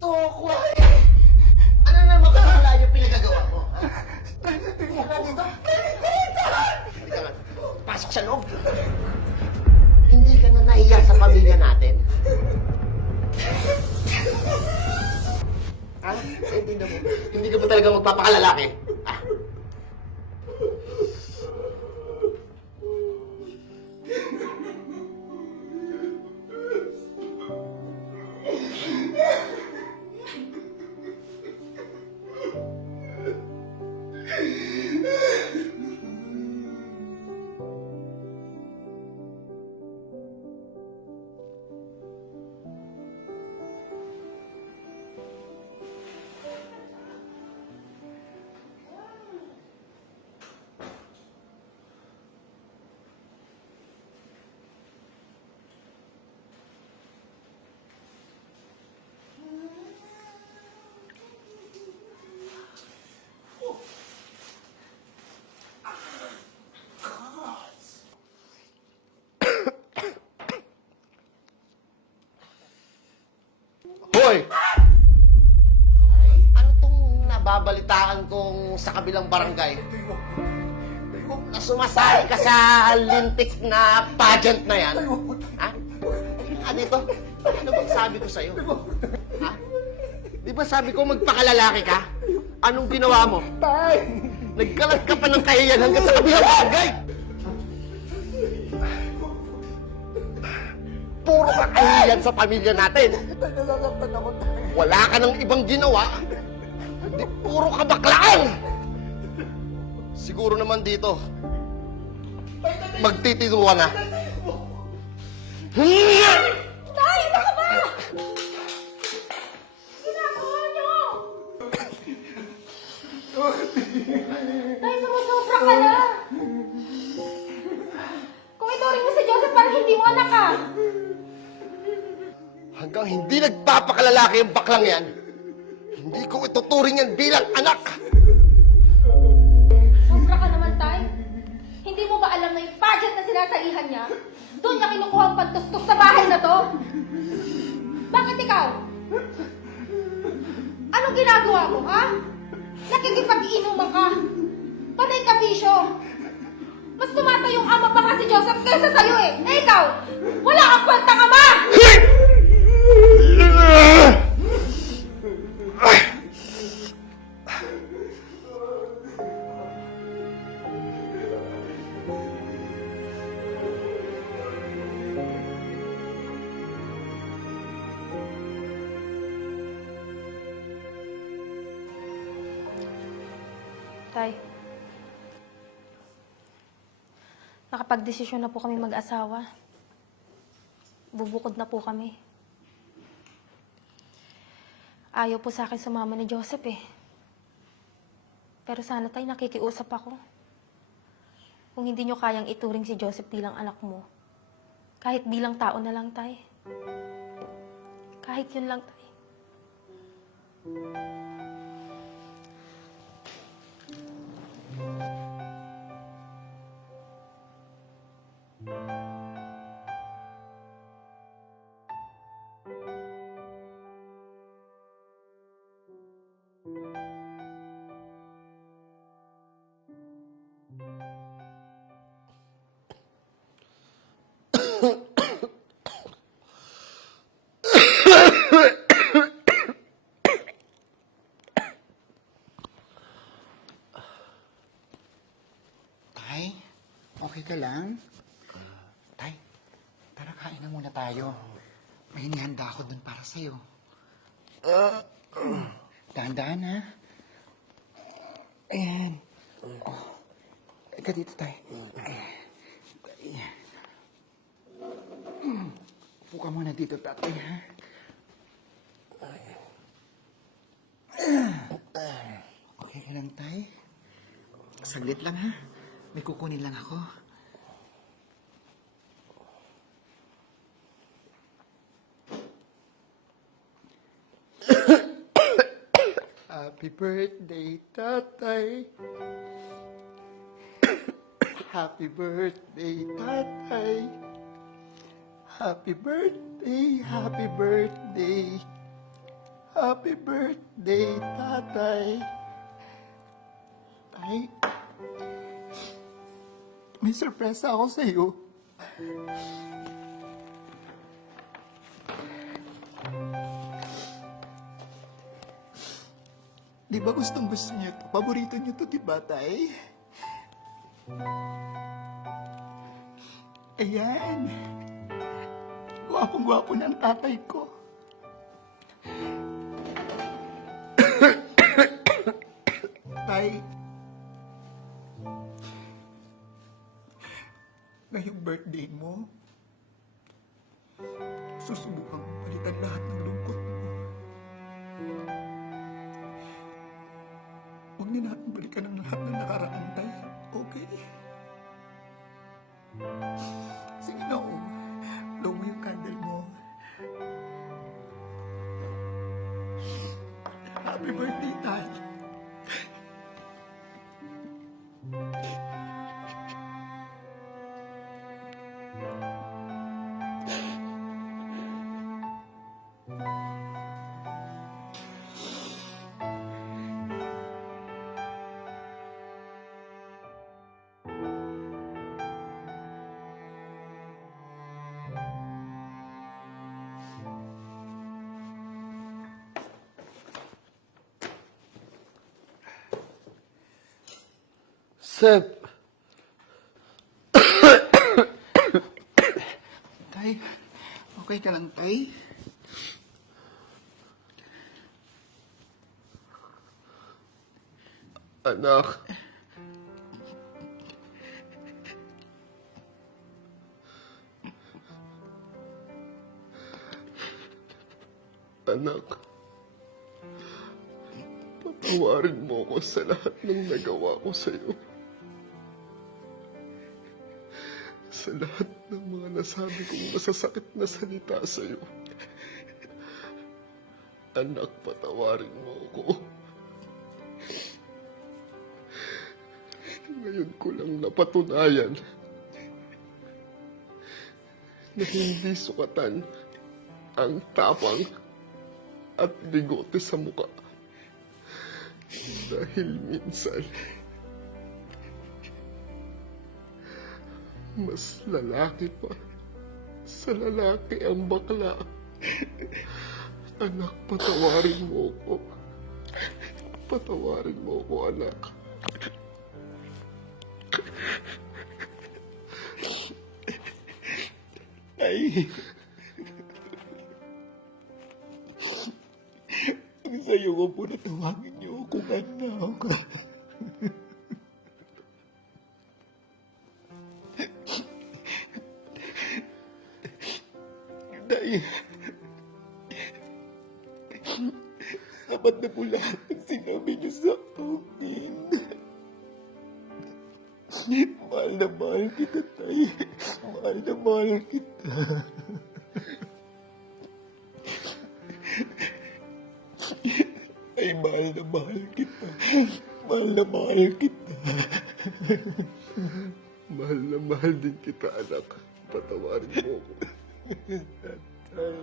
Tokway! Ano naman kasala yung pinagagawa mo? Ha? Tingnan ka dito. Hindi ka nga. Pasok sa loob. Hindi ka na nahiya sa pamilya natin. Ha? Tingnan mo. Hindi ka ba talaga magpapakalalaki? Ha? Hoy! Ano tong nababalitaan kong sa kabilang barangay? Na sumasali ka sa lintik na pageant na yan? Ha? Ah, dito? Ano bang sabi ko sa'yo? Ha? Di ba sabi ko magpakalalaki ka? Anong ginawa mo? Nagkalat ka pa ng kahiyan hanggang sa kabilang barangay! Puro ka kahiyan sa pamilya natin. Wala ka nang ibang ginawa. Hindi, puro ka baklaan. Siguro naman dito, magtitinuwa na. Tay, ano ka ba? Ginagawa niyo! Tay, sumusobra ka na! Kung ituring mo si Joseph, parang hindi mo anak ka! Hanggang hindi nagpapakalalaki yung baklang yan, hindi ko ituturing yan bilang anak. Sobra ka naman, Tay. Hindi mo ba alam na yung pageant na sinasalihan niya? Doon niya kinukuha ang pantustos sa bahay na to? Bakit ikaw? Anong ginagawa mo, ha? Nakikipag-inuman ka. Panay ka, bisyo. Mas tumata yung ama pa nga si Joseph kaysa sa'yo eh. Eh ikaw, wala kang kwentang ama! Tay, nakapag-desisyon na po kami mag-asawa. Bubukod na po kami. Ayaw po sa akin sumama ni Joseph eh. Pero sana tay, nakikiusap ako. Kung hindi nyo kayang ituring si Joseph bilang anak mo, kahit bilang tao na lang tay. Kahit yun lang tay. Tay, okay ka lang? Tay, tara kain na muna tayo. May inihanda ako dun para sa'yo. Dahan-dahan, ha? Ayan. Oh. Ika dito, tay. Ayan. Upo ka muna dito, tatay, ha? Okay ka lang, tay? Saglit lang, ha? May kukunin lang ako. Happy birthday, tatay. Happy birthday, tatay. Happy birthday, happy birthday. Happy birthday, tatay. Tay, may sorpresa ako sa iyo. Di ba gustong gusto niyo to? Paborito niyo to, di ba, tay? Ayan. Gwapong-gwapo na ang tatay ko. Tay, ngayong birthday mo, susubukan kong palitan lahat ng lungkot mo. Huwag na natin balikan ang lahat ng nakaraan, tay. Okay? Sige na, oh. Blow mo yung candle mo. Happy birthday, tay. Sep, Tay, okay ka lang, tay? anak. Anak, patawarin mo ako sa lahat ng nagawa ko sa'yo. Sa lahat ng mga nasabi kong masasakit na salita sa'yo. Anak, patawarin mo ako. Ngayon ko lang napatunayan na hindi sukatan ang tapang at bigote sa muka. Dahil minsan, mas lalaki pa sa lalaki ang bakla. Anak, patawarin mo ko. Patawarin mo ko, anak. Tay, ang sayo ko po na tawagin niyo akong anak. Tay, sapat na po lahat ng sinabi niyo sa akin. Mahal na mahal kita, tay. Mahal na mahal kita. Ay, mahal na mahal kita. Mahal na mahal kita. Mahal na mahal din kita, anak. Patawarin mo ko. Tay.